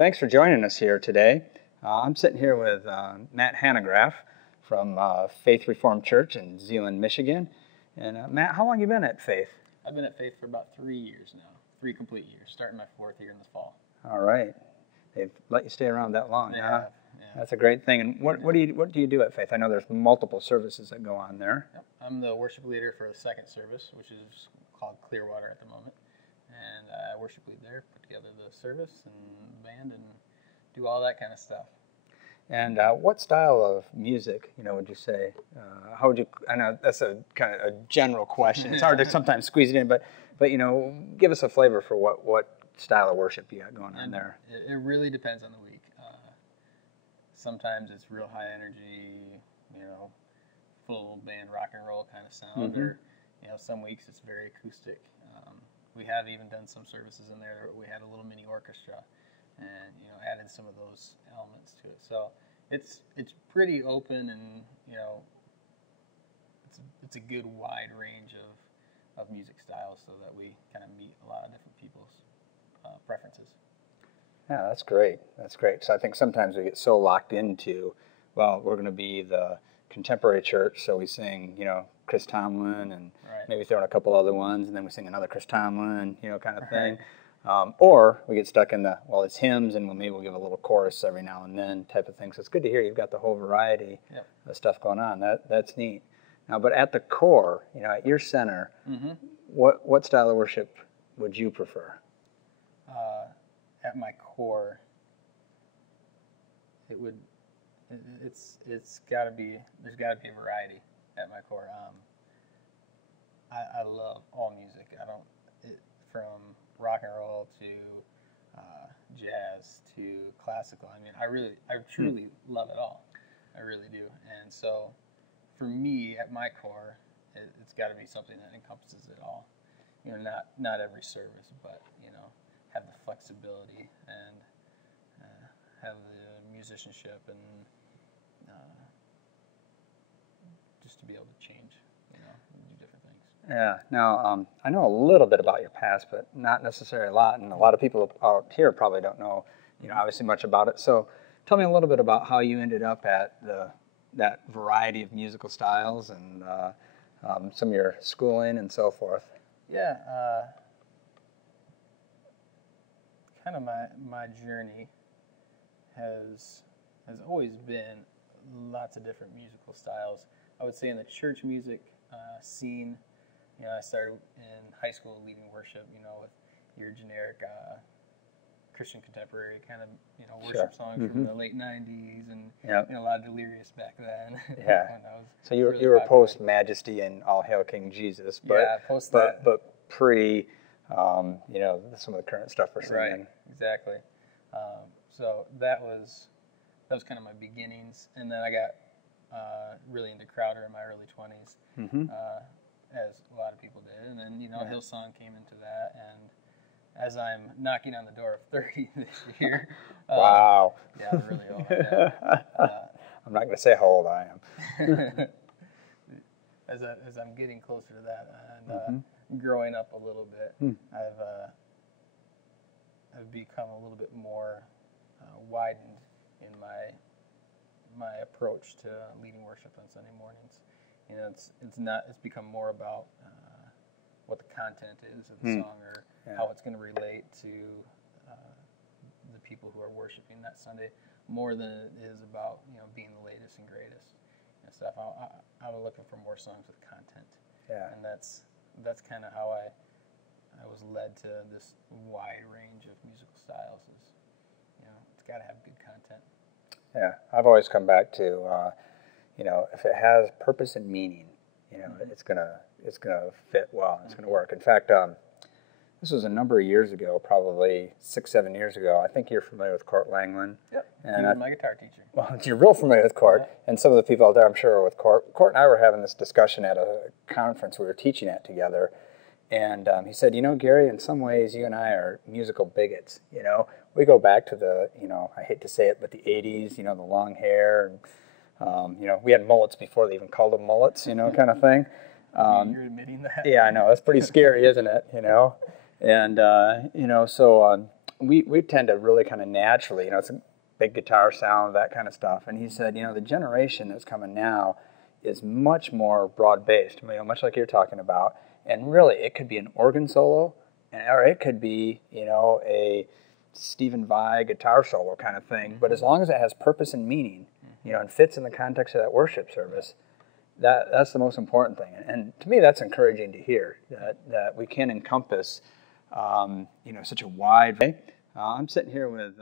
thanks for joining us here today. I'm sitting here with Matt Hanegraaff from Faith Reformed Church in Zeeland, Michigan. And Matt, how long have you been at Faith? I've been at Faith for about 3 years now, 3 complete years, starting my 4th year in the fall. All right. They've let you stay around that long, They huh? have, yeah. That's a great thing. And what do you do at Faith? I know there's multiple services that go on there. Yep. I'm the worship leader for the second service, which is called Clearwater at the moment. And I worship lead there, put together the service and band and do all that kind of stuff. And what style of music, would you say? How would you? I know that's a kind of a general question. It's hard to sometimes squeeze it in, but give us a flavor for what style of worship you got going on there. It really depends on the week. Sometimes it's real high energy, full band rock and roll kind of sound, or some weeks it's very acoustic. We have even done some services in there where we had a little mini orchestra, and added some of those elements to it. So it's pretty open, and it's a good wide range of music styles, so that we kind of meet a lot of different people's preferences. Yeah, that's great. That's great. So I think sometimes we get so locked into, well, we're going to be the contemporary church, so we sing, Chris Tomlin, and maybe throw in a couple other ones, and then we sing another Chris Tomlin, kind of thing. Or we get stuck in it's hymns, and maybe we'll give a little chorus every now and then type of thing. So it's good to hear you've got the whole variety of stuff going on. That's neat. Now, but at the core, at your center, what style of worship would you prefer? At my core, it's got to be, there's got to be a variety at my core. I love all music. From rock and roll to jazz to classical. I mean, I truly love it all. I really do. And so, for me, at my core, it's got to be something that encompasses it all. Not every service, but have the flexibility and have the musicianship and just to be able to change, and do different things. Yeah. Now, I know a little bit about your past, but not necessarily a lot. And a lot of people out here probably don't know, obviously much about it. So tell me a little bit about how you ended up at that variety of musical styles and some of your schooling and so forth. Yeah. Kind of my journey has always been lots of different musical styles. I would say in the church music scene, I started in high school leading worship, with your generic Christian contemporary kind of, worship songs from the late 90s, and a lot of Delirious back then. Yeah. So you really were post Majesty and All Hail King Jesus, but post that. But pre, some of the current stuff we're seeing. Right. Exactly. So that was kind of my beginnings, and then I got really into Crowder in my early 20s, as a lot of people did, and then Hillsong came into that, and as I'm knocking on the door of 30 this year. Wow. Yeah, I'm really old. Yeah. I'm not going to say how old I am. As I'm getting closer to that and growing up a little bit, I've become a little bit more widened in my approach to leading worship on Sunday mornings. It's become more about what the content is of the song, or how it's going to relate to the people who are worshiping that Sunday, more than it is about being the latest and greatest and stuff. I'm looking for more songs with content, and that's kind of how I was led to this wide range of musical styles. It's got to have good content. Yeah, I've always come back to if it has purpose and meaning, it's gonna fit well. It's gonna work. In fact, this was a number of years ago, probably 6-7 years ago. I think you're familiar with Court Langland. Yep. And he was my guitar teacher. Well, you're real familiar with Court, and some of the people out there, I'm sure, are with Court. Court and I were having this discussion at a conference we were teaching at together, and he said, Gary, in some ways, you and I are musical bigots. We go back to the, I hate to say it, but the 80s. The long hair, and we had mullets before they even called them mullets. Kind of thing. You're admitting that? Yeah, I know. That's pretty scary, isn't it? And, so we tend to really kind of naturally, you know, it's a big guitar sound, that kind of stuff. And he said, you know, the generation that's coming now is much more broad-based, you know, much like you're talking about. And really, it could be an organ solo, or it could be, you know, a Stephen Vai guitar solo kind of thing. But as long as it has purpose and meaning, you know, and fits in the context of that worship service, that's the most important thing. And to me, that's encouraging to hear, that we can encompass, you know, such a wide. I'm sitting here with